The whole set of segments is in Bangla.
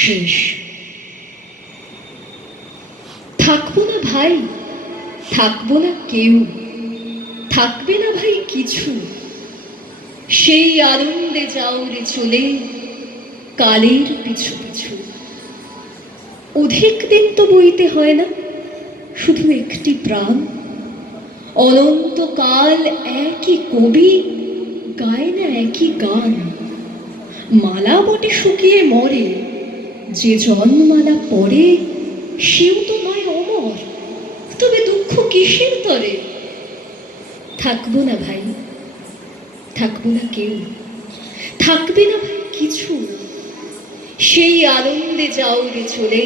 শেষ। থাকবো না ভাই, থাকবো না কেউ, থাকবে না ভাই কিছু, সেই আনন্দে যাও রে চলে কালের পিছু পিছু। অধিক দিন তো বইতে হয় না, শুধু একটি প্রাণ, অনন্তকাল একই কবি গায় না একই গান। মালা বটে শুকিয়ে মরে, যে জন্মালা পড়ে সেও তো নয় অমর, তবে দুঃখ কিসের তরে? থাকবো না ভাই, থাকবো না কেউ, থাকবে না ভাই কিছু, সেই আনন্দে যাও রে চলে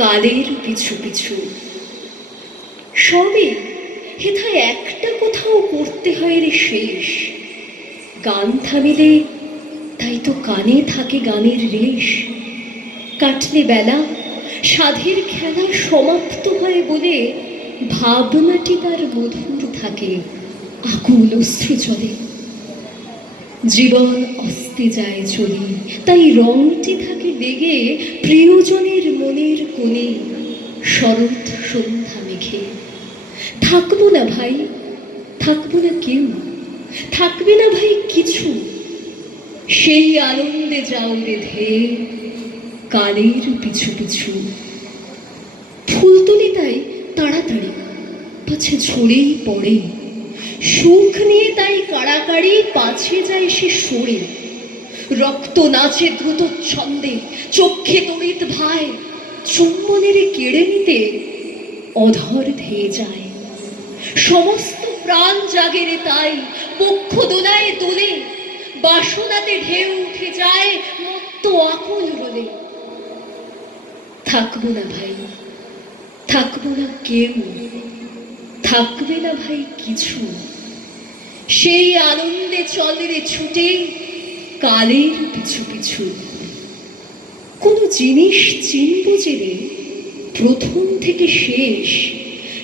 কালের পিছু পিছু। সবে হেথায় একটা কোথাও করতে হয় রে শেষ, গান থামিলে তাই তো কানে থাকে গানের রেশ। কাটলে বেলা, সাধের খেলা সমাপ্ত হয় বলে ভাবনাটি তার মধুর থাকে আকুল অশ্রু জলে। জীবন অস্তে যায় চলি, তাই রংটি থাকে লেগে প্রিয়জনের মনের কোণে শরৎ সন্ধ্যা মেঘে। থাকবো না ভাই, থাকবো না কেউ, থাকবে না ভাই কিছু, সেই আনন্দে যাও রে ধেয়ে কালের পিছু পিছু। ফুল তুলি তাই তাড়াতাড়ি, পাছে ঝরেই পড়ে, সুখ নিয়ে তাই কাড়াকাড়ি, পাছে যায় সে সরে। রক্ত নাচে দ্রুত ছন্দে, চক্ষে তড়িৎ ভাই, চুম্বনের কেড়ে নিতে অধর ধেয়ে যায়। সমস্ত প্রাণ জাগে রে তাই, বক্ষ দোলায় দোলে, বাসনাতে ঢেউ উঠে যায় মত্ত আকুল রোলে। থাকবো না ভাই, থাকবো না কেউ, থাকবে না ভাই কিছু, সেই আনন্দে চলে রে ছুটে কালের পিছু পিছু। কোনো জিনিস চিনব যে রে প্রথম থেকে শেষ,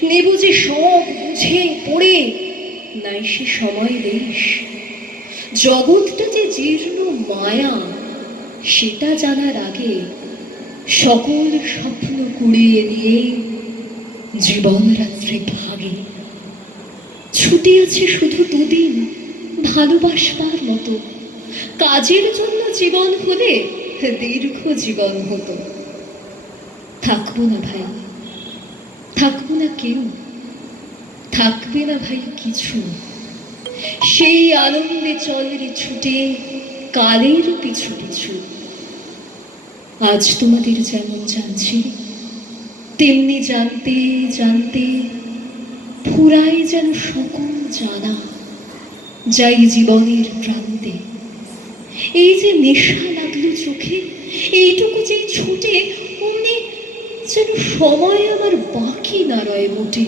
নেব যে সব বুঝে পড়ে নাই সে সময় রেশ। জগৎটা যে জীর্ণ মায়া সেটা জানার আগে সকল স্বপ্ন কুড়িয়ে দিয়ে জীবন রাত্রে ভাগে। ছুটি আছে শুধু দুদিন ভালোবাসবার মতো, কাজের জন্য জীবন হলে দীর্ঘ জীবন হতো। থাকবো না ভাই, থাকবো না কেউ, থাকবে না ভাই কিছু, সেই আনন্দে চলে রে ছুটে কালের পিছু পিছু। আজ তোমাদের যেমন জানছি, তেমনি জানতে জানতে ফুরায় যেন সকল জানা, যাই জীবনের প্রান্তে। এই যে নেশা লাগলো চোখে, এইটুকু যে ছুটে, অমনি যেন সময় আমার বাকি না রয় মোটে।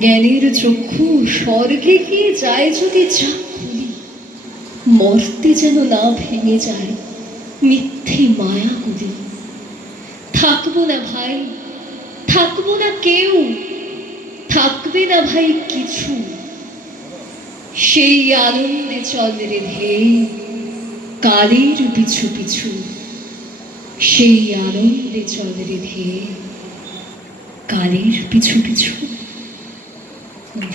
জ্ঞানের চক্ষু স্বর্গে গিয়ে যায় যদি চা খুলি, মর্তে যেন না ভেঙে যায় মিথ্যে মায়াগুলি। থাকবো না ভাই, থাকবো না কেউ, থাকবে না ভাই কিছু, সেই আনন্দে চলে রে ধেয়ে কালের পিছু পিছু, সেই আনন্দে চলে রে ধেয়ে কালের পিছু পিছু।